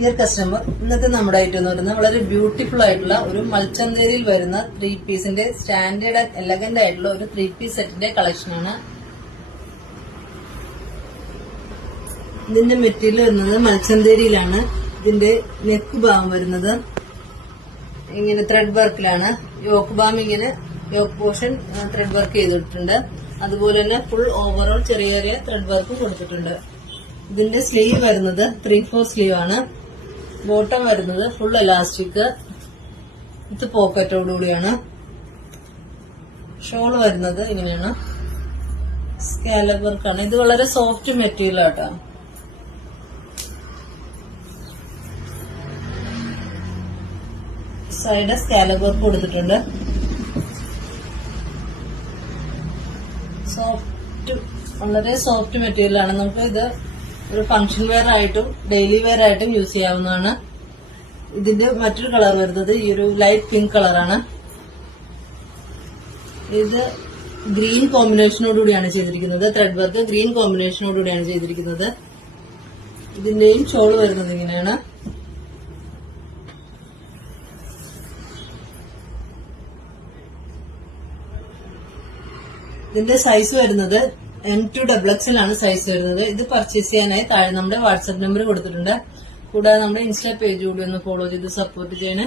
Dear customer, ഇന്നത്തെ നമ്മുടെ item എന്ന് പറയുന്നത് വളരെ ബ്യൂട്ടിഫുൾ ആയിട്ടുള്ള ഒരു മൽച്ചന്തേരിയിൽ വരുന്ന 3 പീസിന്റെ സ്റ്റാൻഡേർഡ് ആൻഡ് എലഗന്റ് ആയിട്ടുള്ള ഒരു 3 പീസ് സെറ്റിന്റെ കളക്ഷനാണ്. ഇതിന്റെ മെറ്റീരിയൽ വരുന്നത് മൽച്ചന്തേരിയിലാണ്. ഇതിന്റെ നെക്ക് ഭാഗം വരുന്നത് ഇങ്ങനെ ത്രെഡ് വർക്കിലാണ്. യോക്ക് ഭാഗം ഇങ്ങനെ യോക്ക് പോർഷൻ ത്രെഡ് വർക്ക് ചെയ്തിട്ടുണ്ട്. അതുപോലെ തന്നെ ഫുൾ ഓവറോൾ ചെറിയ ചെറിയ ത്രെഡ് വർക്കും കൊടുത്തിട്ടുണ്ട്. ഇതിന്റെ സ്ലീവ് വരുന്നത് 3/4 സ്ലീവ് ആണ്. ബോട്ടം വരുന്നത് ഫുൾ എലാസ്റ്റിക് വിത്ത് പോക്കറ്റോടുകൂടിയാണ്. ഷോൾ വരുന്നത് ഇങ്ങനെയാണ്, സ്കാലപ്പ് വർക്കാണ്. ഇത് വളരെ സോഫ്റ്റ് മെറ്റീരിയൽ ആട്ടോ. സൈഡ് സ്കാലപ്പ് വർക്ക് കൊടുത്തിട്ടുണ്ട്. സോഫ്റ്റ്, വളരെ സോഫ്റ്റ് മെറ്റീരിയൽ ആണ്. നമുക്ക് ഇത് ഒരു ഫംഗ്ഷൻ വെയർ ആയിട്ടും ഡെയിലി വെയർ ആയിട്ടും യൂസ് ചെയ്യാവുന്നതാണ്. ഇതിന്റെ മറ്റൊരു കളർ വരുന്നത് ഈ ഒരു ലൈറ്റ് പിങ്ക് കളറാണ്. ഇത് ഗ്രീൻ കോമ്പിനേഷനോടുകൂടിയാണ് ചെയ്തിരിക്കുന്നത്. ത്രെഡ് വർക്ക് ഗ്രീൻ കോമ്പിനേഷനോടുകൂടിയാണ് ചെയ്തിരിക്കുന്നത്. ഇതിന്റെയും ഷോൾ വരുന്നത് ഇങ്ങനെയാണ്. ഇതിന്റെ സൈസ് വരുന്നത് M2XXL ആണ് സൈസ് വരുന്നത്. ഇത് പർച്ചേസ് ചെയ്യാനായി താഴെ നമ്മുടെ വാട്സ്ആപ്പ് നമ്പർ കൊടുത്തിട്ടുണ്ട്. കൂടാതെ നമ്മുടെ ഇൻസ്റ്റാ പേജ് കൂടി ഒന്ന് ഫോളോ ചെയ്ത് സപ്പോർട്ട് ചെയ്യണേ.